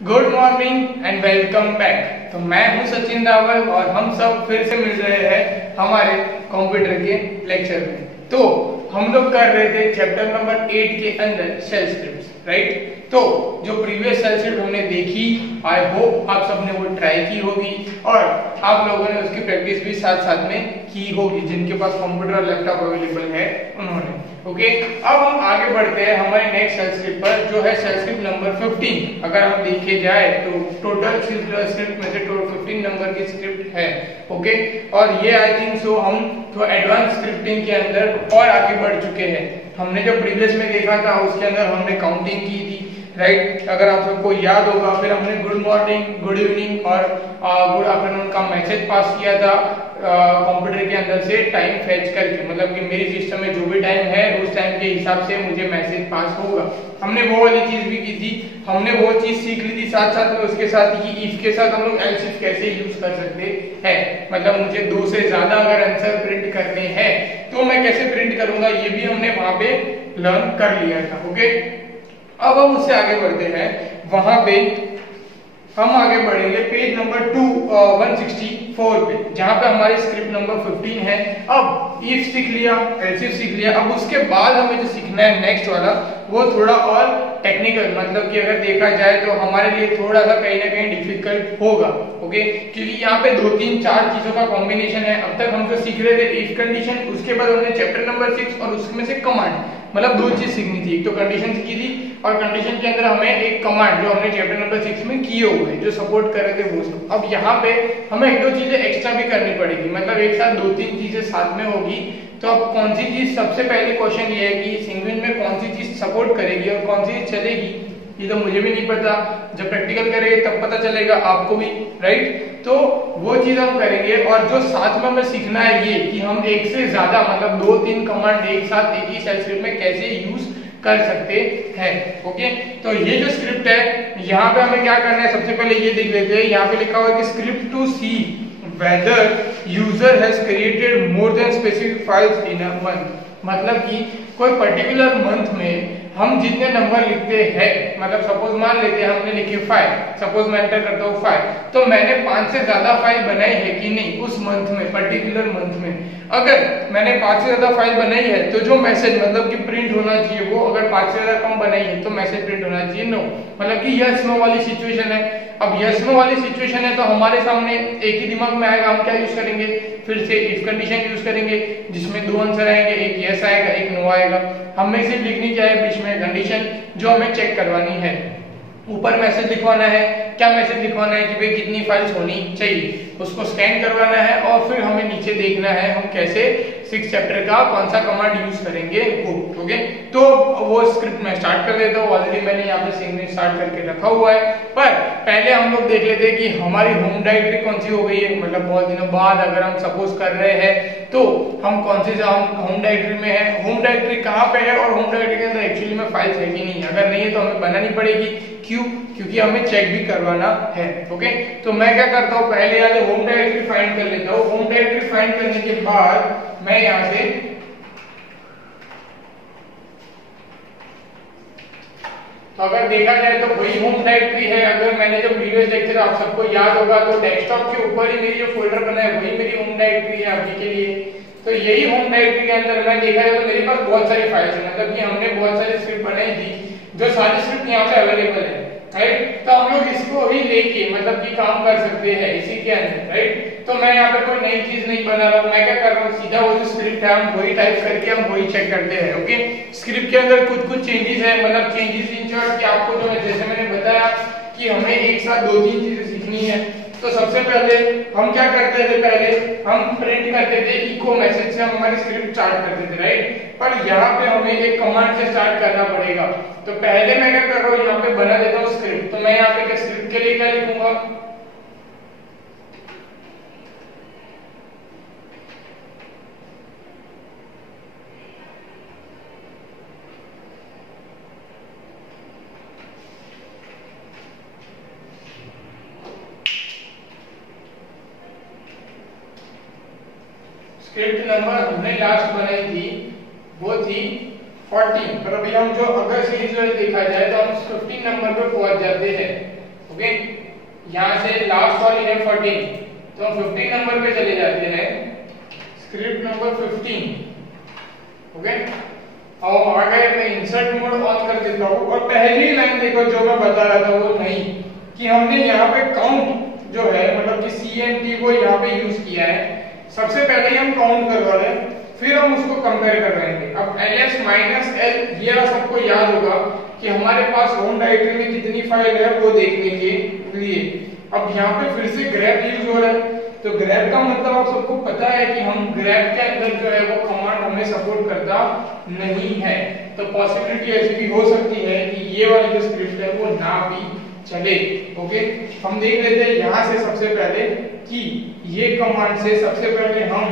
Good morning and welcome back. तो मैं हूं सचिन रावल और हम सब फिर से मिल रहे हैं हमारे कंप्यूटर के लेक्चर में। तो हम लोग कर रहे थे चैप्टर नंबर 8 के अंदर शेल स्क्रिप्ट्स, राइट। तो जो प्रीवियस शेल स्क्रिप्ट हमने देखी, आई होप आप सबने वो ट्राई की होगी और आप लोगों ने उसकी प्रैक्टिस भी साथ साथ में की होगी, जिनके पास कंप्यूटर और लैपटॉप अवेलेबल है उन्होंने। ओके, अब हम आगे बढ़ते हैं हमारे नेक्स्ट शेल स्क्रिप्ट पर, जो है शेल स्क्रिप्ट नंबर 15। अगर हम देखे जाए तो टोटल स्क्रिप्ट में से 15 नंबर की स्क्रिप्ट है। ओके, और ये आई थिंक सो हम तो एडवांस स्क्रिप्टिंग के अंदर और आगे बढ़ चुके हैं। हमने जो प्रीवियस में देखा था उसके अंदर हमने काउंटिंग की थी, राइट। अगर आप सबको याद होगा, फिर हमने गुड मॉर्निंग, गुड इवनिंग और गुड आफ्टरनून का मैसेज पास किया था कंप्यूटर के अंदर से टाइम फेच करके, मतलब कि मेरी सिस्टम में जो भी टाइम है उस टाइम के हिसाब से मुझे मैसेज पास होगा। हमने वो वाली चीज भी की थी, हमने वो चीज सीख ली थी साथ साथ में उसके साथ कि इफ के साथ हम लोग एल्स इफ कैसे यूज कर सकते हैं। मतलब मुझे 2 से ज्यादा अगर आंसर प्रिंट करने हैं तो मैं कैसे प्रिंट करूंगा, ये भी हमने वहां पे लर्न कर लिया था। ओके, अब हम उससे आगे बढ़ते हैं। वहां पे हम आगे बढ़ेंगे पेज नंबर 164 पे, जहां पे हमारी स्क्रिप्ट नंबर 15 है। अब इफ सीख लिया, एल्स इफ सीख लिया, अब उसके बाद हमें जो सीखना है नेक्स्ट वाला वो थोड़ा और टेक्निकल, मतलब कि अगर देखा जाए तो हमारे लिए थोड़ा सा कहीं ना कहीं डिफिकल्ट होगा। ओके, क्योंकि यहाँ पे 2 3 4 चीजों का कॉम्बिनेशन है। अब तक हम जो सीख रहे थे इफ कंडीशन, उसके बाद हमने चैप्टर नंबर 6 और उसमें से कमांड, मतलब 2 चीज सीखनी थी। एक तो कंडीशन सीखी थी और कंडीशन के अंदर हमें एक कमांड जो हमने चैप्टर नंबर 6 में किए हुए जो सपोर्ट कर रहे थे वो सब। अब यहाँ पे हमें 1-2 चीजें एक्स्ट्रा भी करनी पड़ेगी, मतलब एक साथ 2-3 चीजें साथ में होगी। तो अब कौन सी चीज, सबसे पहले क्वेश्चन ये है कि सिंगुइन में कौन सी चीज सपोर्ट करेगी और कौन सी चीज चलेगी, ये तो मुझे भी नहीं पता। जब प्रैक्टिकल करेंगे तब पता चलेगा आपको भी, राइट। तो वो चीज हम करेंगे और जो साथ में हमें सीखना है ये कि हम एक से ज्यादा, मतलब 2-3 कमांड एक साथ एक ही शेल स्क्रिप्ट में कैसे यूज कर सकते हैं। ओके, तो ये जो स्क्रिप्ट है यहाँ पे हमें क्या करना है, सबसे पहले ये देख लेते हैं। यहाँ पे लिखा हुआ है कि script to see whether user has created more than specific files in a month, मतलब कि कोई पर्टिकुलर मंथ में हम जितने नंबर लिखते हैं, मतलब सपोज मान लेते हैं हमने लिखे 5, सपोज मैं एंटर करता हूँ 5, तो मैंने 5 से ज्यादा फाइल बनाई है कि नहीं उस मंथ में, पर्टिकुलर मंथ में। अगर मैंने 5 से ज्यादा फाइल बनाई है तो जो मैसेज मतलब कि प्रिंट होना चाहिए वो, अगर 5 से ज्यादा कम बनाई है तो मैसेज प्रिंट होना चाहिए नो, मतलब कि यस नो वाली सिचुएशन है। अब यस नो वाली सिचुएशन है तो हमारे सामने एक ही दिमाग में आएगा, हम क्या यूज करेंगे, फिर से इफ कंडीशन यूज करेंगे जिसमें 2 आंसर आएंगे, एक यस आएगा एक नो आएगा। हमें सिर्फ लिखनी क्या है बीच में कंडीशन जो हमें चेक करवानी है। ऊपर मैसेज लिखवाना है, क्या मैसेज लिखवाना है कि भाई कितनी फाइल्स होनी चाहिए, उसको स्कैन करवाना है और फिर हमें नीचे देखना है हम कैसे 6 चैप्टर का कौन सा कमांड यूज करेंगे वो। ओके, तो वो स्क्रिप्ट में स्टार्ट कर देता हूँ। ऑलरेडी मैंने यहाँ पे सिंगल स्टार्ट करके रखा हुआ है, पर पहले हम लोग देख लेते हैं कि हमारी होम डायरेक्टरी कौन सी हो गई है। मतलब बहुत दिनों बाद अगर हम सपोज कर रहे हैं तो हम कौन सी होम डायरेक्टरी में है, होम डायरेक्टरी कहाँ पे है और होम डायरेक्टरी के अंदर एक्चुअली में फाइल्स है कि नहीं। अगर नहीं है तो हमें बनानी पड़ेगी, क्यों, क्योंकि हमें चेक भी करवाना है। ओके, तो मैं क्या करता हूँ, पहले यहाँ होम डायरेक्टरी फाइंड कर लेता हूँ। होम डायरेक्टरी फाइंड करने के बाद मैं यहाँ से तो अगर देखा जाए तो वही होम डायरेक्टरी है। अगर मैंने जो प्रीवियस लेक्चर आप सबको याद होगा तो डेस्कटॉप के ऊपर ही मेरी जो फोल्डर बना है वही मेरी होम डायरेक्टरी है अभी के लिए। तो यही होम डायरेक्टरी के अंदर मैं देखा जाए तो मेरे पास बहुत सारी फाइल्स है, मतलब कि हमने बहुत सारी स्क्रिप्ट बनाई थी जो सारी स्क्रिप्ट यहाँ पे अवेलेबल है, राइट। तो हम लोग इसको ही लेके मतलब कि काम कर सकते हैं इसी के अंदर, राइट। तो मैं यहाँ पे कोई नई चीज नहीं बना रहा हूँ, मैं क्या कर रहा हूँ, सीधा वो जो स्क्रिप्ट है हम वही टाइप करके हम वही चेक करते हैं। ओके, स्क्रिप्ट के अंदर कुछ चेंजेस है, मतलब चेंजेस इन शॉर्ट कि आपको जो जैसे मैंने बताया कि हमें एक साथ 2-3 चीजें सीखनी है। तो सबसे पहले हम क्या करते थे, पहले हम प्रिंट करते थे इको मैसेज से, हम हमारी स्क्रिप्ट स्टार्ट करते थे, राइट। पर यहाँ पे हमें एक कमांड से स्टार्ट करना पड़ेगा। तो पहले मैं क्या कर रहा हूँ, यहाँ पे बना देता हूँ स्क्रिप्ट। तो मैं यहाँ पे स्क्रिप्ट के लिए क्या लिखूंगा, स्क्रिप्ट नंबर हमने लास्ट बनाई थी वो थी 14, पर अभी हम जो अगर सीरीज वाइज देखा जाए तो हम 15 नंबर पे पहुंच जाते हैं। ओके, यहाँ से लास्ट वाली है 14, तो हम 15 नंबर पे चले जाते हैं, स्क्रिप्ट नंबर 15। ओके, और अगर मैं इंसर्ट मोड ऑन कर देता हूँ और पहली लाइन देखो जो मैं बता रहा था वो नहीं, कि हमने यहाँ पे काउंट जो है मतलब कि CNT को यहाँ पे यूज किया है। सबसे पहले हम काउंट करवा रहे हैं, फिर हम उसको कंपेयर कर रहे हैं। अब ls माइनस l ये सबको याद होगा कि हमारे पास होम डायरेक्टरी में कितनी फाइल है वो देखने के लिए। अब यहाँ पे फिर से ग्रैब यूज हो रहा है, तो ग्रैब का मतलब आप सबको पता है कि हम ग्रैब के अंदर जो है वो कमांड हमें सपोर्ट करता नहीं है, तो पॉसिबिलिटी ऐसी भी हो सकती है कि ये वाली जो स्क्रिप्ट है वो ना भी चले। ओके, हम देख लेते हैं यहाँ से सबसे पहले कि ये कमांड से सबसे पहले हम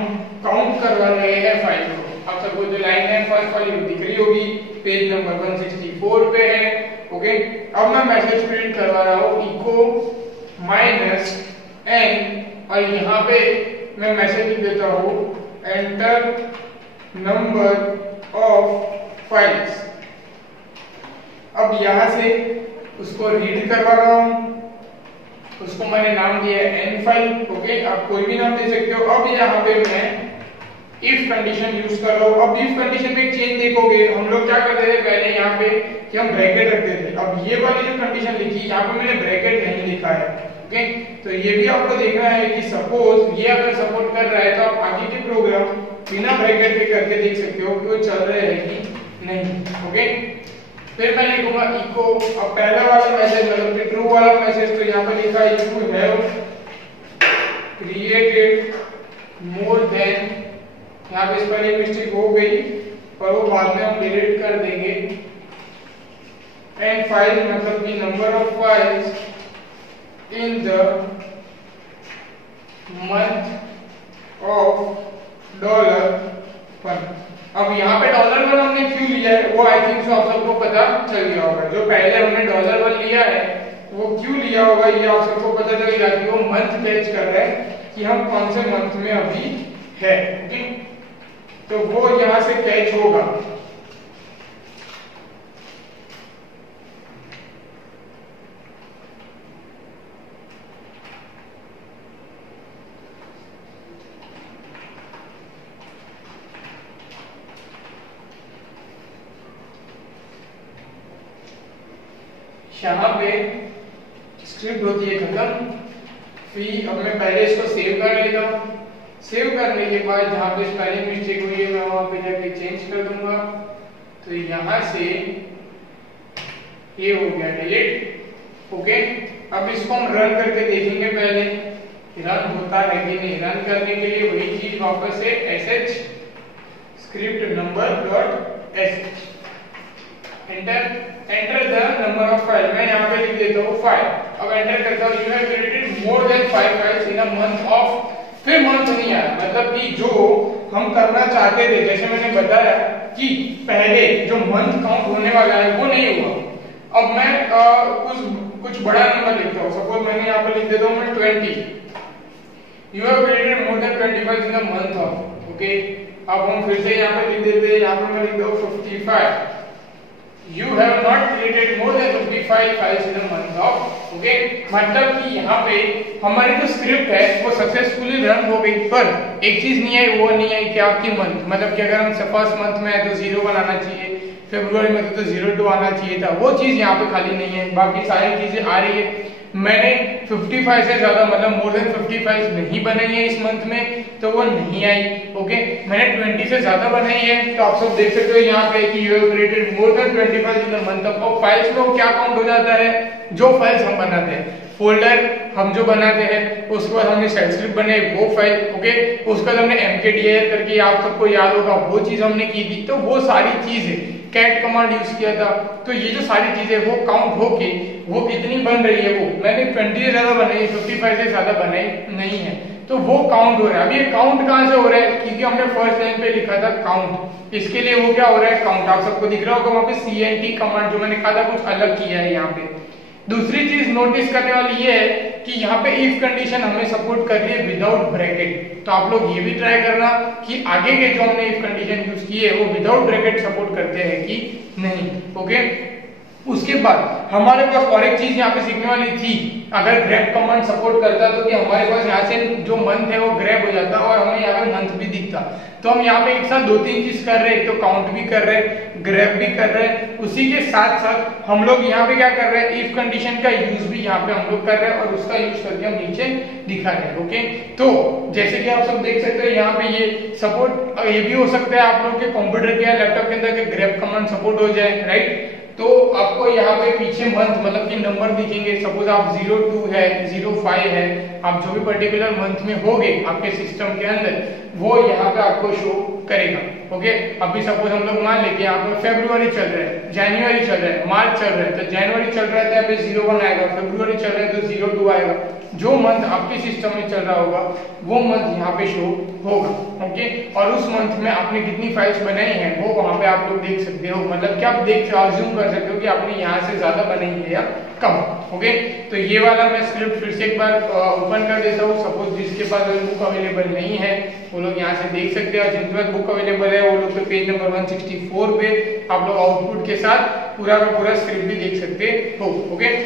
काउंट करवा रहे हैं फाइल को। आप सबको जो लाइन है फर्स्ट वाली दिख रही होगी, पेज नंबर 164 पे है। ओके, अब मैं मैसेज प्रिंट करवा रहा हूँ इको माइनस n, और यहाँ पे मैं मैसेज लिख देता हूँ एंटर नंबर ऑफ फाइल्स। अब यहाँ से उसको रीड करवा रहा हूँ, उसको मैंने नाम दिया है n फाइल। ओके, आप कोई भी नाम दे सकते हो। अब यहाँ पे मैं इफ कंडीशन यूज कर रहा हूँ। अब इफ कंडीशन में एक चेंज देखोगे, हम लोग क्या करते थे पहले यहाँ पे कि हम ब्रैकेट रखते थे। अब ये वाली जो कंडीशन लिखी, यहाँ पे मैंने ब्रैकेट नहीं लिखा है। ओके, तो ये भी आपको देखना है कि सपोज ये अगर सपोर्ट कर रहा है तो आप आगे के प्रोग्राम बिना ब्रैकेट के करके देख सकते हो कि वो चल रहे हैं कि नहीं। ओके, फिर मैं लिखूंगा इको, अब पहला वाला मैसेज मतलब कि ट्रू वाला मैसेज, तो यहाँ पे लिखा you have created more than, यहाँ पे इस पर एक मिस्टेक हो गई पर वो बाद में हम डिलीट कर देंगे। एंड फाइल मतलब कि number of files in the month of $1। अब यहाँ पे $1 हमने क्यों लिया है वो आई थिंक सो आप सबको पता चल गया होगा। जो पहले हमने $1 लिया है वो क्यों लिया होगा ये आप सबको पता चल गया कि वो मंथ कैच कर रहा है कि हम कौन से मंथ में अभी है। ओके, तो वो यहाँ से कैच होगा। यहाँ पे स्क्रिप्ट होती है खत्म। फिर अब मैं पहले इसको सेव कर लेता हूँ। सेव करने के बाद जहाँ पे स्पेलिंग मिस्टेक हुई है मैं वहाँ पे जाके चेंज कर दूंगा। तो यहाँ से ये हो गया डिलीट। ओके, अब इसको हम रन करके देखेंगे पहले रन होता है कि नहीं। रन करने के लिए वही चीज वापस से sh script number dot sh enter the number of file. मैं यहाँ पे लिख देता हूँ 5। अब एंटर करता हूँ you have created more than 5 files in a month of, फिर मंथ नहीं आया, मतलब कि जो हम करना चाहते थे जैसे मैंने बताया कि पहले जो मंथ काउंट होने वाला है वो नहीं हुआ। अब मैं कुछ बड़ा नंबर लिखता हूँ। सपोज मैंने यहाँ पे लिख देता हूँ मैं 20। You have created more than 25 in a month of. Okay, अब हम फिर से यहाँ पे लिख देते हैं, यहाँ पे मैं लिखता हूँ 55। You have not created more than 55 files in a month of। Okay, मतलब कि यहाँ पे हमारी जो स्क्रिप्ट है वो सक्सेसफुली रन हो गई, पर एक चीज नहीं है, वो नहीं है कि आपकी मंथ मतलब कि अगर हम फर्स्ट मंथ में है तो 0 बनाना चाहिए, फरवरी में तो 02 आना चाहिए था, वो चीज यहाँ पे खाली नहीं है। बाकी सारी चीजें आ रही है। मैंने 55 से ज्यादा मतलब मोर देन 55 नहीं बनाई है इस मंथ में, तो वो नहीं आई। ओके, मैंने 20 से ज्यादा बनाई है, तो आप सब देख सकते हो यहाँ पे कि you have created more than 25 in the month of. Files में क्या काउंट हो जाता है, जो फाइल्स हम बनाते हैं, फोल्डर हम जो बनाते हैं, उसके बाद हमने शेल स्क्रिप्ट बनाई वो फाइल। ओके, उसके बाद हमने mkdir करके आप सबको याद होगा वो चीज हमने की थी, तो वो सारी चीजें कैट कमांड यूज किया था। तो ये जो सारी चीजें वो काउंट होके वो कितनी बन रही है, वो मैंने 20 से ज्यादा बनाई, 55 से ज्यादा बनाई नहीं है, तो वो काउंट हो रहा है। अब ये काउंट कहाँ से हो रहा है, क्योंकि हमने फर्स्ट लाइन पे लिखा था काउंट, इसके लिए वो क्या हो रहा है काउंट। आप सबको दिख रहा होगा वहां पे CNT कमांड जो मैंने कहा था कुछ अलग किया है यहाँ पे। दूसरी चीज नोटिस करने वाली ये है कि यहाँ पे इफ कंडीशन हमें सपोर्ट कर रही है विदाउट ब्रैकेट, तो आप लोग ये भी ट्राई करना कि आगे के जो हमने इफ कंडीशन यूज की है वो विदाउट ब्रैकेट सपोर्ट करते हैं कि नहीं। ओके, उसके बाद हमारे पास और एक चीज यहाँ पे सीखने वाली थी, अगर ग्रैब कमांड सपोर्ट करता तो कि हमारे पास यहाँ से जो मंथ है वो ग्रैब हो जाता और हमें यहाँ पे मंथ भी दिखता। तो हम यहाँ पे एक साथ 2-3 चीज कर रहे हैं, एक तो काउंट भी कर रहे हैं, ग्रैब भी कर रहे हैं, उसी के साथ साथ हम लोग यहाँ पे क्या कर रहे हैं, इफ कंडीशन का यूज भी यहाँ पे हम लोग कर रहे हैं और उसका यूज करके हम नीचे दिखा रहे हैं। ओके, तो जैसे कि आप सब देख सकते हो यहाँ पे ये सपोर्ट ये भी हो सकता है आप लोग के कंप्यूटर के या लैपटॉप के अंदर के ग्रैब कमांड सपोर्ट हो जाए, राइट। तो आपको यहाँ पे पीछे मंथ मतलब कि नंबर दिखेंगे, सपोज आप 02 है 05 है, आप जो भी पर्टिकुलर मंथ में होगे आपके सिस्टम के अंदर वो यहाँ पे आपको शो करेगा। ओके, अभी सपोज हम लोग मान लेते हैं यहाँ पे फरवरी चल रहा है, जनवरी चल रहा है, मार्च चल रहा है, तो जनवरी चल रहा है तो यहाँ पे 01 आएगा, फरवरी चल रहा है तो 02 आएगा। जो मंथ आपके सिस्टम में चल रहा होगा वो मंथ यहाँ पे शो होगा। ओके, और उस मंथ में आपने कितनी फाइल्स बनाई हैं वो वहां पे आप लोग देख सकते हो, मतलब कि आप देख अज्यूम कर सकते हो कि आपने यहाँ से ज्यादा बनाई है या कम। ओके, तो ये वाला मैं स्क्रिप्ट फिर से एक बार ओपन कर देता हूँ। सपोज जिसके पास बुक अवेलेबल नहीं है वो लोग यहाँ से देख सकते हैं, जिनके पास बुक अवेलेबल है वो लोग तो पेज नंबर 164 पे आप लोग आउटपुट के साथ पूरा का पूरा स्क्रिप्ट भी देख सकते हो। ओके,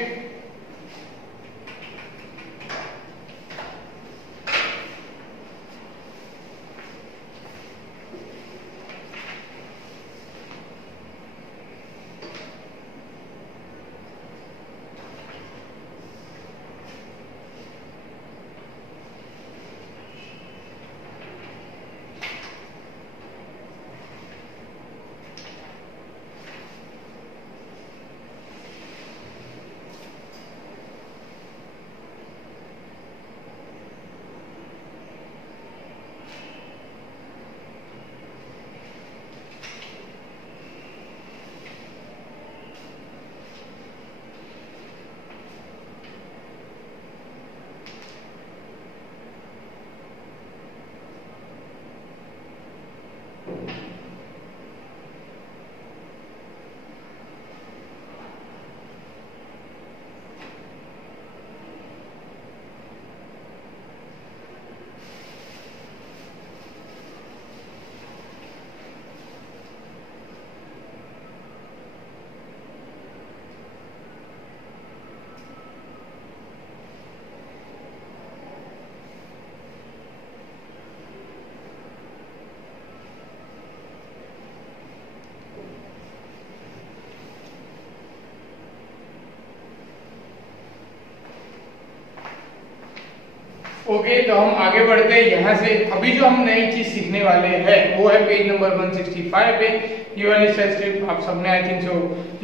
ओके, तो हम आगे बढ़ते हैं यहाँ से। अभी जो हम नई चीज सीखने वाले हैं वो है पेज नंबर 165 पे ये वाली सेल स्क्रिप्ट आप सबने आई थिंक सो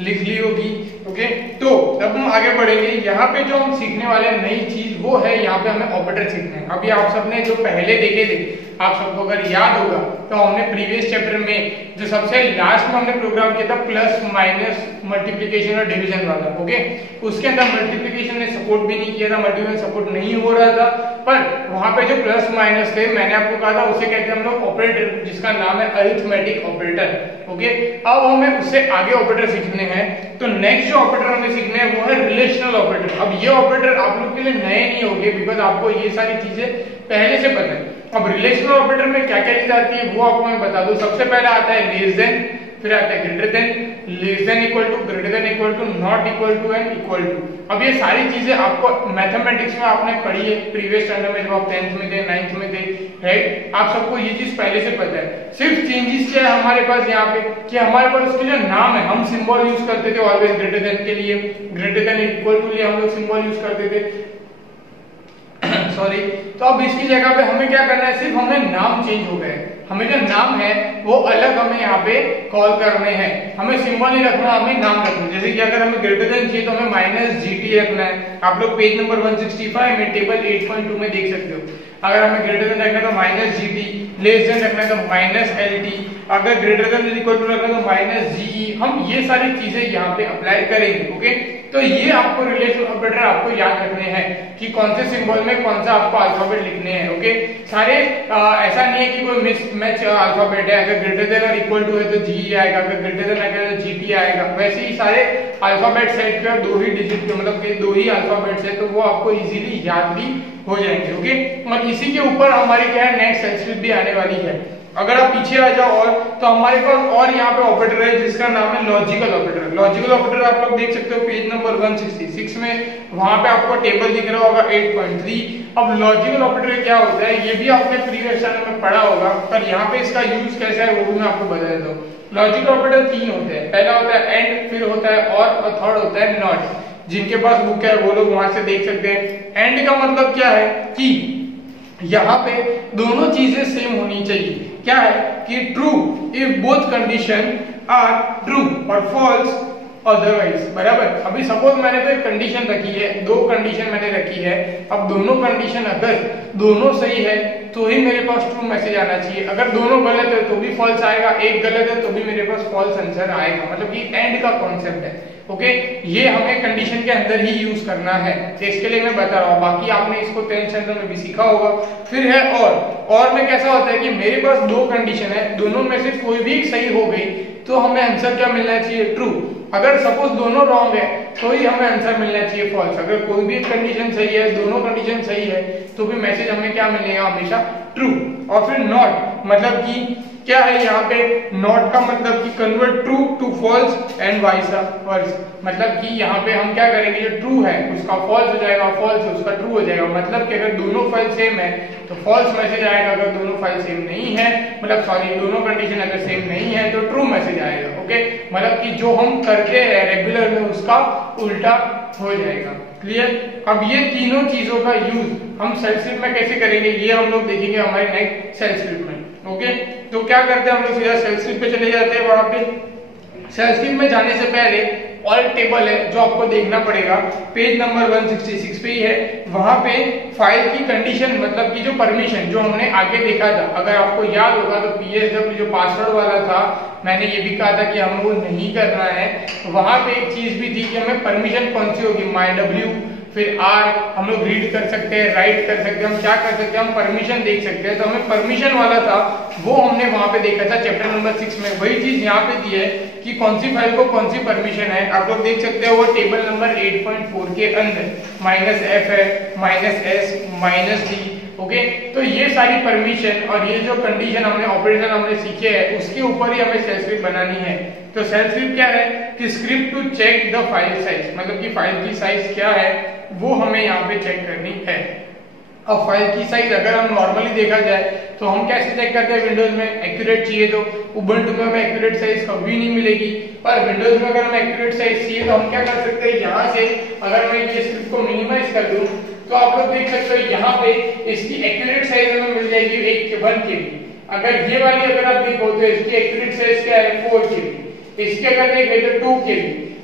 लिख ली होगी। ओके, तो अब हम आगे बढ़ेंगे। यहाँ पे जो हम सीखने वाले नई चीज वो है यहाँ पे हमें ऑपरेटर सीखना है। अभी आप सबने जो पहले देखे थे, आप सबको अगर याद होगा तो हमने प्रीवियस चैप्टर में जो सबसे लास्ट में हमने प्रोग्राम किया था प्लस माइनस मल्टीप्लिकेशन और डिवीजन वाला। ओके, उसके अंदर मल्टीप्लिकेशन ने सपोर्ट भी नहीं किया था, मल्टीप्लिकेशन सपोर्ट नहीं हो रहा था, पर वहां पे जो प्लस माइनस थे मैंने आपको कहा था उसे कहते हैं हम लोग ऑपरेटर, जिसका नाम है अरिथमेटिक ऑपरेटर। ओके, अब हमें उससे आगे ऑपरेटर सीखने हैं। तो नेक्स्ट जो ऑपरेटर हमें सीखने हैं वो है रिलेशनल ऑपरेटर। अब ये ऑपरेटर आप लोग के लिए नए नहीं होंगे बिकॉज आपको ये सारी चीजें पहले से पता है। अब रिलेशनल ऑपरेटर में क्या क्या चीज आती है वो आपको मैं बता दूं। सबसे पहला आता है लेस देन, फिर आता है greater than, less than equal to, greater than equal to, not equal to and equal to. अब ये सारी चीजें आपको मैथमेटिक्स में आपने पढ़ी है प्रीवियस स्टैंडर्ड में, जब आप 10th में थे 9th में थे, राइट। आप सबको ये चीज पहले से पता है। सिर्फ चेंजेस क्या है हमारे पास यहाँ पे कि हमारे पास उसके जो नाम है, हम सिंबल यूज करते थे ऑलवेज ग्रेटर देन के लिए, ग्रेटर देन इक्वल टू लिए हम लोग सिंबल यूज करते थे सॉरी। तो अब इसकी जगह पे हमें क्या करना है, सिर्फ हमें नाम चेंज हो गए। हमें जो नाम है वो अलग हमें यहाँ पे कॉल करने हैं। हमें सिंबल नहीं रखना, हमें नाम रखना है। जैसे कि अगर हमें ग्रेटर देन चाहिए तो हमें माइनस GT रखना है। आप लोग पेज नंबर 165 में टेबल 8.2 में देख सकते हो। अगर हमें ग्रेटर देन रखना है तो माइनस GT, लेस देन रखना है तो माइनस LT, अगर ग्रेटर देन इक्वल टू रखना है तो माइनस GE। हम ये सारी चीजें यहाँ पे अप्लाई करेंगे। ओके, तो ये आपको रिलेशनल ऑपरेटर आपको याद रखने हैं कि कौन से सिंबल में कौन सा आपको अल्फाबेट लिखने हैं। ओके, सारे ऐसा नहीं है कि कोई मिसमैच अल्फाबेट है। अगर ग्रेटर देन और इक्वल टू है तो GE आएगा, अगर ग्रेटर देन आएगा तो GT आएगा। वैसे ही सारे अल्फाबेट सेट पे दो ही डिजिट के मतलब कि दो ही अल्फाबेट्स है तो वो आपको इजीली याद भी हो जाएंगे। ओके, और इसी के ऊपर हमारी क्या है नेक्स्ट सेल स्क्रिप्ट भी आने वाली है। अगर आप पीछे आ जाओ और तो हमारे पास और यहाँ पे ऑपरेटर है जिसका नाम है लॉजिकल ऑपरेटर। लॉजिकल ऑपरेटर आप लोग देख सकते हो पेज नंबर 166 में, वहां पे आपको टेबल दिख रहा होगा 8.3। अब लॉजिकल ऑपरेटर क्या होता है ये भी आपने प्रीवियस चैनल में पढ़ा होगा, पर यहाँ पे इसका यूज कैसा है वो भी मैं आपको बता देता हूँ। लॉजिकल ऑपरेटर 3 होते हैं, पहला होता है एंड, फिर होता है और थर्ड होता है नॉट। जिनके पास बुक है वो लोग वहां से देख सकते हैं। एंड का मतलब क्या है कि यहाँ पे दोनों चीजें सेम होनी चाहिए। क्या है कि true if both condition are true और फॉल्स अदरवाइज, बराबर। अभी सपोज मैंने कोई कंडीशन रखी है, दो कंडीशन मैंने रखी है, अब दोनों कंडीशन अगर दोनों सही है तो ही मेरे पास ट्रू मैसेज आना चाहिए, अगर दोनों गलत है तो भी फॉल्स आएगा, एक गलत है तो भी मेरे पास फॉल्स आंसर आएगा। मतलब कि एंड का कॉन्सेप्ट है, ओके। ये हमें कंडीशन के अंदर ही यूज करना है, तो इसके लिए मैं बता रहा हूँ, बाकी आपने इसको 10th स्टैंडर्ड में भी सीखा होगा। फिर है और में कैसा होता है कि मेरे पास दो कंडीशन है, दोनों में से कोई भी सही हो गई तो हमें आंसर क्या मिलना चाहिए, ट्रू। अगर सपोज दोनों रॉन्ग है तो ही हमें आंसर मिलना चाहिए फॉल्स। अगर कोई भी कंडीशन सही है, दोनों कंडीशन सही है, तो भी मैसेज हमें क्या मिलेगा, हमेशा ट्रू। और फिर नॉट मतलब कि क्या है यहाँ पे, नॉट का मतलब कि convert true to false and vice versa. मतलब कि यहाँ पे हम क्या करेंगे, जो ट्रू है उसका फॉल्स हो जाएगा, फॉल्स है उसका ट्रू हो जाएगा। मतलब कि अगर दोनों फाइल सेम है तो फॉल्स मैसेज आएगा, अगर दोनों फाइल सेम नहीं है, मतलब सॉरी दोनों कंडीशन अगर सेम नहीं है तो ट्रू मैसेज आएगा, ओके। मतलब कि जो हम करते हैं रेगुलर में उसका उल्टा हो जाएगा, क्लियर। अब ये तीनों चीजों का यूज हम सेल स्क्रिप्ट में कैसे करेंगे ये हम लोग देखेंगे हमारे नेक्स्ट सेल स्क्रिप्ट में, ओके। तो क्या करते हैं हम लोग, सीधा सेल स्क्रिप्ट पे चले जाते हैं। वहां पे सेल स्क्रिप्ट में जाने से पहले ऑल टेबल है जो आपको देखना पड़ेगा, पेज नंबर 166 पे ही है। वहां पे फाइल की कंडीशन मतलब कि जो परमिशन जो हमने आगे देखा था, अगर आपको याद होगा तो PSW जो पासवर्ड वाला था, मैंने ये भी कहा था कि हमें वो नहीं करना है। वहां पे एक चीज भी थी कि हमें परमिशन कौन सी होगी, MyW, फिर R, हम लोग रीड कर सकते हैं, राइट कर सकते हैं, हम क्या कर सकते हैं, हम परमिशन देख सकते हैं। तो हमें परमिशन वाला था वो हमने वहां पे देखा था चैप्टर नंबर 6 में। वही चीज यहाँ पे दी है कि कौन सी फाइल को कौन सी परमिशन है, आप लोग देख सकते हो वो टेबल नंबर 8.4 के अंदर -F है, -S, -D, ओके। तो ये सारी परमिशन और ये जो कंडीशन हमने ऑपरेशन हमने सीखे हैं उसके ऊपर ही हमें सेल स्क्रिप्ट बनानी है। तो सेल स्क्रिप्ट क्या है कि script to check the file size, मतलब कि फाइल की साइज क्या है वो हमें यहाँ पे चेक करनी है। अब फाइल की साइज अगर हम नॉर्मली देखा जाए तो हम कैसे चेक करते हैं, विंडोज में एक्यूरेट चाहिए तो उबुंटू में हमें एक्यूरेट साइज कभी नहीं मिलेगी, पर विंडोज में अगर हमें एक्यूरेट साइज चाहिए तो हम क्या कर सकते हैं, यहाँ से अगर मैं ये स्क्रिप्ट को मिनिमाइज कर दूं तो आप लोग देख सकते हो यहाँ पे इसकी एक्यूरेट साइज हमें मिल जाएगी 1 KB। अगर ये वाली अगर आप देखो तो इसकी एक्यूरेट साइज क्या है 4 KB, इसके अगर देखें तो 2 KB।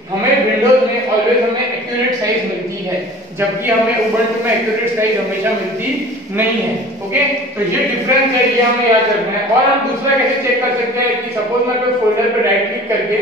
हमें विंडोज में ऑलवेज हमें एक्यूरेट साइज मिलती है, जबकि हमें उबुंटू में एक्यूरेट साइज हमेशा मिलती नहीं है, ओके। तो ये डिफरेंस है, ये हमें याद रखना है। और हम दूसरा कैसे चेक कर सकते हैं कि सपोज मैं कोई फोल्डर पे राइट क्लिक करके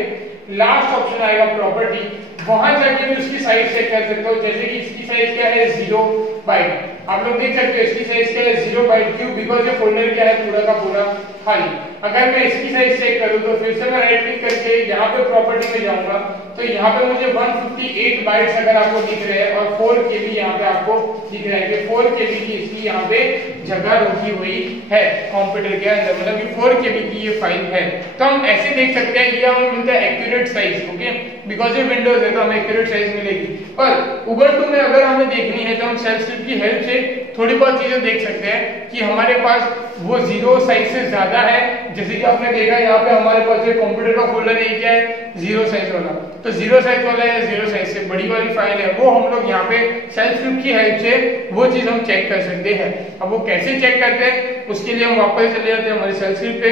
लास्ट ऑप्शन आएगा प्रॉपर्टी, वहां जाके भी उसकी साइज चेक कर सकते हो। जैसे कि इसकी साइज क्या है 0 बाइट, आप लोग देख सकते हो इसकी साइज क्या है 0 बाइट, क्यों, बिकॉज ये फोल्डर क्या है पूरा का पूरा खाली। अगर मैं इसकी साइज चेक करूं तो फिर से मैं राइट क्लिक करके यहाँ पे प्रॉपर्टी में जाऊंगा तो यहाँ पे मुझे 158 बाइट्स अगर आपको दिख रहे हैं और 4 KB यहाँ पे आपको दिख रहा है कि 4 KB की इसकी यहाँ पे जगह रोकी हुई है कंप्यूटर के अंदर, मतलब कि 4 KB की ये फाइल है। तो हम ऐसे देख सकते हैं ये हमें मिलता है एक्यूरेट साइज, ओके, बिकॉज ये विंडोज है तो हमें एक्यूरेट साइज मिलेगी। पर उबुंटू में अगर हमें देखनी है तो हम सेल स्क्रिप्ट की हेल्प से थोड़ी बहुत चीजें देख सकते हैं कि हमारे पास वो 0 साइज से ज्यादा है। जैसे कि आपने देखा यहाँ पे हमारे पास एक कंप्यूटर का फोल्डर है, क्या है 0 साइज वाला, तो 0 साइज वाला है, 0 साइज से बड़ी वाली फाइल है, वो हम लोग यहाँ पे सेल स्क्रिप्ट की हेल्प से वो चीज हम चेक कर सकते हैं। अब वो कैसे चेक करते हैं उसके लिए हम वापस चले जाते हैं हमारे सेल स्क्रिप्ट पे।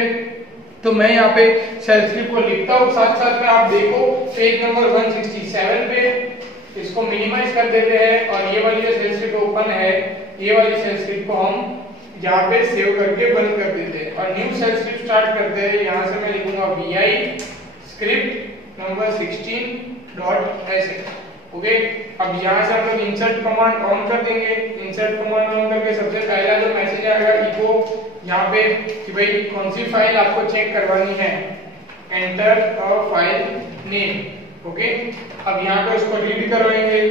तो मैं यहाँ पे सेल स्क्रिप्ट को लिखता हूँ, साथ साथ में आप देखो पेज नंबर 167 पे इसको मिनिमाइज कर देते हैं और ये वाली जो सेल स्क्रिप्ट ओपन है ये वाली सेल स्क्रिप्ट को हम यहाँ पे सेव करके बंद कर देते हैं और न्यू सेल स्क्रिप्ट स्टार्ट करते हैं। यहाँ से मैं लिखूंगा vi script number 16.sh, okay. अब यहाँ से हम लोग इंसर्ट कमांड ऑन कर देंगे। इंसर्ट कमांड ऑन करके सबसे पहला जो मैसेज आएगा इको यहाँ पे कि भाई कौन सी फाइल आपको चेक करवानी है, enter a file name, okay. अब यहाँ पे उसको रीड करवाएंगे,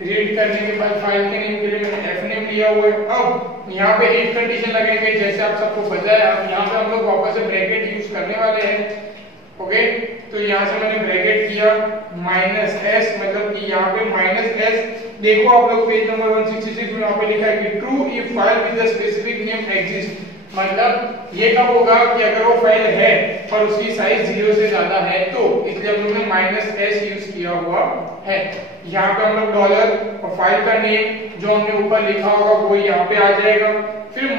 रीड करने के बाद फाइल के नेम के लिए मैंने f नेम किया हुआ है। अब यहाँ पे इफ कंडीशन लगेंगे जैसे आप सबको पता है। अब यहाँ पे हम लोग वापस से ब्रैकेट यूज करने वाले हैं। ओके, तो यहाँ से मैंने ब्रैकेट किया -s, मतलब कि यहाँ पे -s। देखो आप लोग पेज नंबर 166 में यहाँ पे लिखा है कि true if file with the specific name exist, मतलब ये कब होगा कि अगर वो फाइल है और उसकी साइज 0 से ज्यादा है, तो इसलिए हम लोग ने -s यूज किया हुआ है। यहाँ पे हम लोग डॉलर और फाइल का नेम जो हमने ऊपर लिखा होगा वो यहाँ पे आ जाएगा। फिर -a, और -a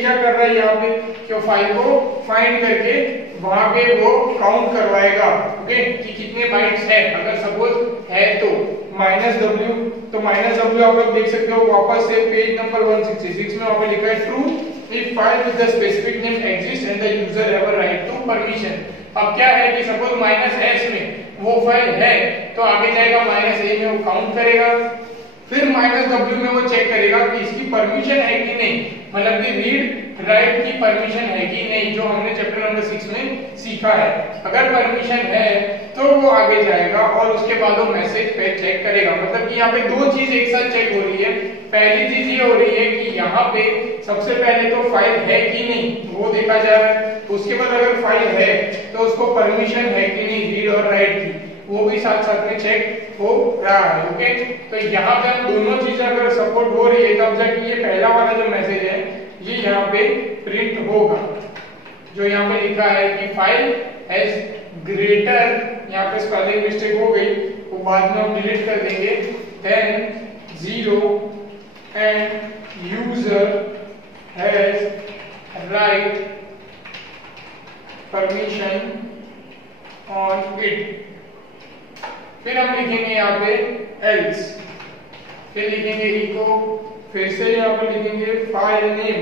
क्या कर रहा है यहाँ पे कि वो फाइल को फाइंड करके वहां पे वो काउंट करवाएगा। ओके, कि कितने बाइट्स है, अगर सपोज है तो -w, तो -w आप लोग देख सकते हो वापस से पेज नंबर 166 में वहां पे लिखा है true if file with the specific name exist and the user have a right to permission. अब क्या है कि सपोज -s में वो फाइल है तो आगे जाएगा -a में वो काउंट करेगा, फिर -w में वो चेक करेगा कि इसकी परमिशन है कि नहीं, मतलब कि रीड राइट की परमिशन है कि नहीं, जो हमने चैप्टर नंबर 6 में सीखा है। अगर परमिशन है तो वो आगे जाएगा और उसके बाद वो मैसेज पे चेक करेगा। मतलब कि यहाँ पे दो चीज एक साथ चेक हो रही है। पहली चीज ये हो रही है कि यहाँ पे सबसे पहले तो फाइल है कि नहीं वो देखा जा रहा है, उसके बाद अगर फाइल है तो उसको परमिशन है कि नहीं रीड और राइट की, वो भी साथ साथ में चेक हो रहा है। ओके, तो यहाँ पे हम दोनों चीजें अगर सपोर्ट हो रही है तब जाके ये पहला वाला जो मैसेज है ये यहाँ पे प्रिंट होगा, जो यहाँ पे लिखा है कि फाइल हैज ग्रेटर, यहाँ पे स्पेलिंग मिस्टेक हो गई वो बाद में हम डिलीट कर देंगे, then 0 and user has right permission on it. फिर हम लिखेंगे यहाँ पे else, फिर लिखेंगे इको, फिर से यहाँ पे लिखेंगे फाइल नेम,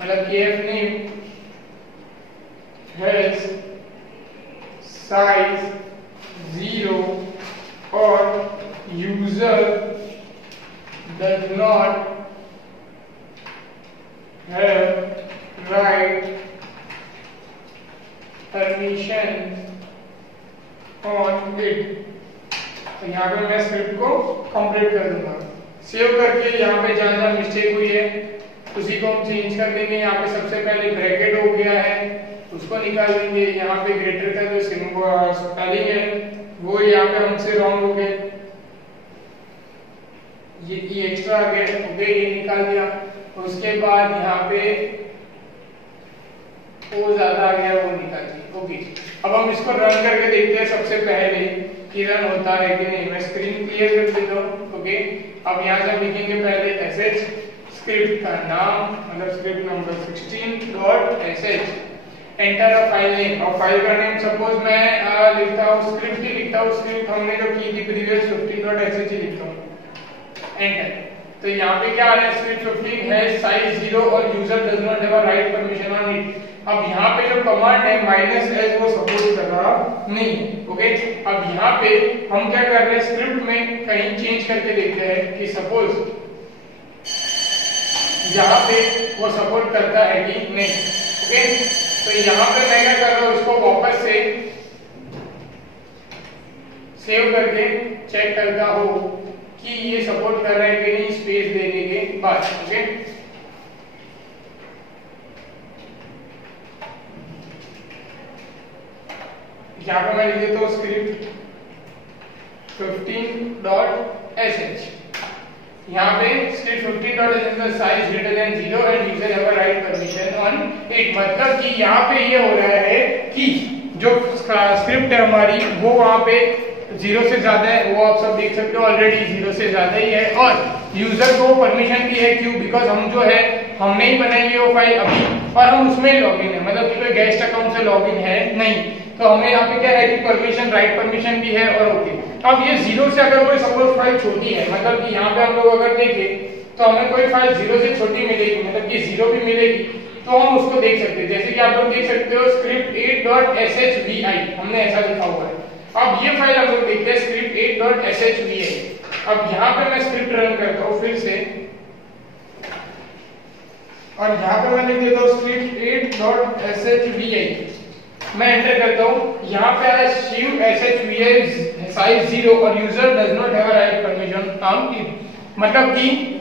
मतलब kf नेम has size 0 और user does not have right permission on it। तो यहाँ पे मैं स्क्रिप्ट को कंप्लीट कर दूंगा। सेव करके यहाँ पे जहाँ जहाँ मिस्टेक हुई है उसी को हम चेंज कर देंगे। यहाँ पे सबसे पहले ब्रैकेट हो गया है उसको निकाल देंगे। यहाँ पे ग्रेटर का जो स्पेलिंग है वो यहाँ पे हमसे रॉन्ग हो गया, ये एक्स्ट्रा आ गया। ओके, ये निकाल दिया। उसके बाद यहाँ पे वो ज्यादा आ गया वो निकाल दिया। ओके, अब हम इसको रन करके देखते हैं सबसे पहले कि रन होता है कि नहीं। मैं स्क्रीन क्लियर कर देता हूँ। ओके, अब यहाँ से लिखेंगे पहले sh, स्क्रिप्ट का नाम मतलब script number 16.sh, enter a file name. और फाइल का नेम सपोज मैं लिखता हूँ स्क्रिप्ट ही लिखता हूँ, स्क्रिप्ट हमने जो की थी प्रीवियस 15.sh ही लिखता हूँ, एंटर। तो यहाँ पे क्या आ रहा है, स्क्रिप्ट 15 है साइज 0 और user does not have a right permission on it. अब यहाँ पे जो कमांड है -s वो सपोर्ट कर रहा नहीं है। ओके, अब यहाँ पे हम क्या कर रहे हैं, स्क्रिप्ट में कहीं चेंज करके देखते हैं कि सपोज यहाँ पे वो सपोर्ट करता है कि नहीं। ओके, तो यहाँ पे मैं क्या कर रहा हूँ, इसको वापस से सेव करके चेक करता हूँ कि ये सपोर्ट कर रहा है कि नहीं स्पेस देने के बाद। ओके, यहाँ पे मैं लिख देता हूँ स्क्रिप्ट 15.sh। यहाँ पे स्क्रिप्ट 15.sh का size greater than 0 and user have a right permission on it. मतलब कि यहाँ पे ये हो रहा है कि जो स्क्रिप्ट है हमारी वो वहाँ पे 0 से ज्यादा है, वो आप सब देख सकते हो ऑलरेडी 0 से ज्यादा ही है। और यूजर को परमिशन भी है, क्यों, बिकॉज हम जो है हमने ही बनाई है वो फाइल अभी और हम उसमें लॉगिन है, मतलब कि कोई गेस्ट अकाउंट से लॉगिन है नहीं। तो हमें यहाँ पे क्या है कि परमिशन, राइट परमिशन भी है और ओके। अब ये 0 से अगर कोई सपोज फाइल छोटी है, मतलब कि यहाँ पे हम लोग अगर देखें तो हमें कोई फाइल 0 से छोटी मिलेगी, मतलब कि 0 भी मिलेगी, तो हम उसको देख सकते हैं। जैसे कि आप लोग देख सकते हो स्क्रिप्ट 8.shvi हमने ऐसा लिखा हुआ है। अब ये फाइल हम लोग देखते हैं स्क्रिप्ट 8.shvi। अब यहाँ पे मैं स्क्रिप्ट रन करता हूँ फिर से, और यहाँ पे मैं लिख देता हूँ स्क्रिप्ट 8.shvi। मैं एंटर करता हूँ, यहाँ पे आया शिव shvi साइज 0 और user does not have a right permission on it. मतलब कि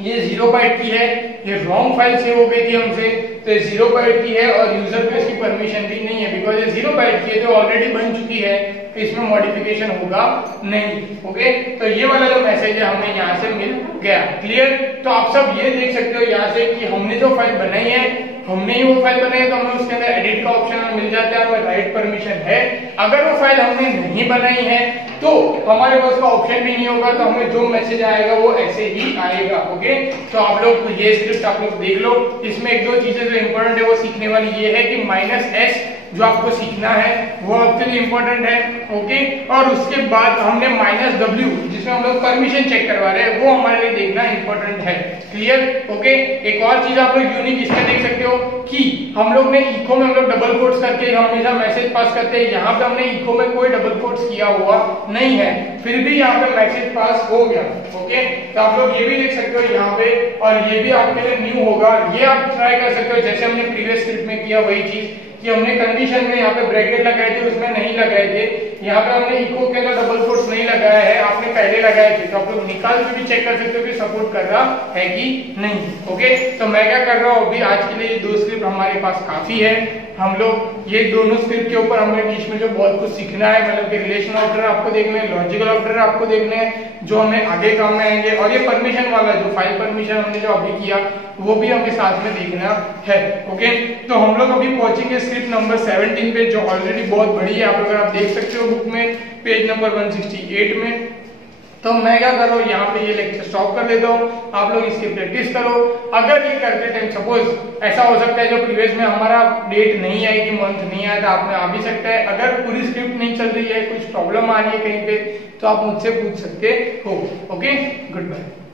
ये 0 बाइट की है, ये रॉन्ग फाइल सेव हो गई थी हमसे, तो ये 0 बाइट की है और यूजर को इसकी परमिशन भी नहीं है, बिकॉज ये 0 बाइट की है तो ऑलरेडी बन चुकी है, तो इसमें मॉडिफिकेशन होगा नहीं। ओके, तो ये वाला जो मैसेज है हमें यहाँ से मिल गया। क्लियर? तो आप सब ये देख सकते हो यहाँ से कि हमने जो फाइल बनाई है, हमने ही वो फाइल बनाई है, तो हमें उसके अंदर एडिट का ऑप्शन मिल जाता है, हमें राइट परमिशन है। अगर वो फाइल हमने नहीं बनाई है तो हमारे पास का ऑप्शन भी नहीं होगा, तो हमें जो मैसेज आएगा वो ऐसे ही आएगा। ओके, तो आप लोग ये स्क्रिप्ट आप लोग देख लो, इसमें एक दो चीजें जो इंपॉर्टेंट है वो सीखने वाली ये है कि -s जो आपको सीखना है वो आपके लिए इंपॉर्टेंट है। ओके, और उसके बाद हमने -w जिसमें हम लोग परमिशन चेक करवा रहे हैं वो हमारे लिए देखना इंपॉर्टेंट है। क्लियर? ओके, एक और चीज आप लोग यूनिक इसमें देख सकते हो कि हम लोग ने इको में हम लोग डबल कोट्स करके हमेशा मैसेज पास करते हैं, यहाँ पे हमने इको में कोई डबल कोट्स किया हुआ नहीं है, फिर भी यहाँ पे मैसेज पास हो गया। ओके, तो आप लोग ये भी देख सकते हो यहाँ पे, और ये भी आपके लिए न्यू होगा, ये आप ट्राई कर सकते हो जैसे हमने प्रीवियस स्क्रिप्ट में किया वही चीज कि हमने कंडीशन में यहाँ पे ब्रैकेट लगाए थे, उसमें नहीं लगाए थे, यहाँ पे हमने इको के अंदर डबल कोट्स नहीं लगाया है, आपने पहले लगाए थे, तो आप लोग निकाल के भी चेक कर सकते हो कि सपोर्ट कर रहा है कि नहीं। ओके, तो मैं क्या कर रहा हूँ अभी आज के लिए ये दो स्क्रिप्ट हमारे पास काफी है, हम लोग ये दोनों स्क्रिप्ट के ऊपर हमें बीच में जो बहुत कुछ सीखना है, मतलब कि रिलेशनल ऑपरेटर आपको देखने हैं, लॉजिकल ऑपरेटर आपको देखने हैं जो हमें आगे काम में आएंगे, और ये परमिशन वाला जो फाइल परमिशन हमने जो अभी किया वो भी हमें साथ में देखना है। ओके, तो हम लोग अभी पहुंचेंगे स्क्रिप्ट नंबर 17 पे जो ऑलरेडी बहुत बड़ी है, आप अगर आप देख सकते हो बुक में पेज नंबर 168 में। तो मैं क्या कर रहा हूँ यहाँ पे ये लेक्चर स्टॉप कर देता हूँ, आप लोग इसकी प्रैक्टिस करो। अगर ये करते टाइम सपोज ऐसा हो सकता है जो प्रीवियस में हमारा डेट नहीं आई कि मंथ नहीं आया था, आप में आ भी सकता है। अगर पूरी स्क्रिप्ट नहीं चल रही है, कुछ प्रॉब्लम आ रही है कहीं पे, तो आप मुझसे पूछ सकते हो। Okay, good bye.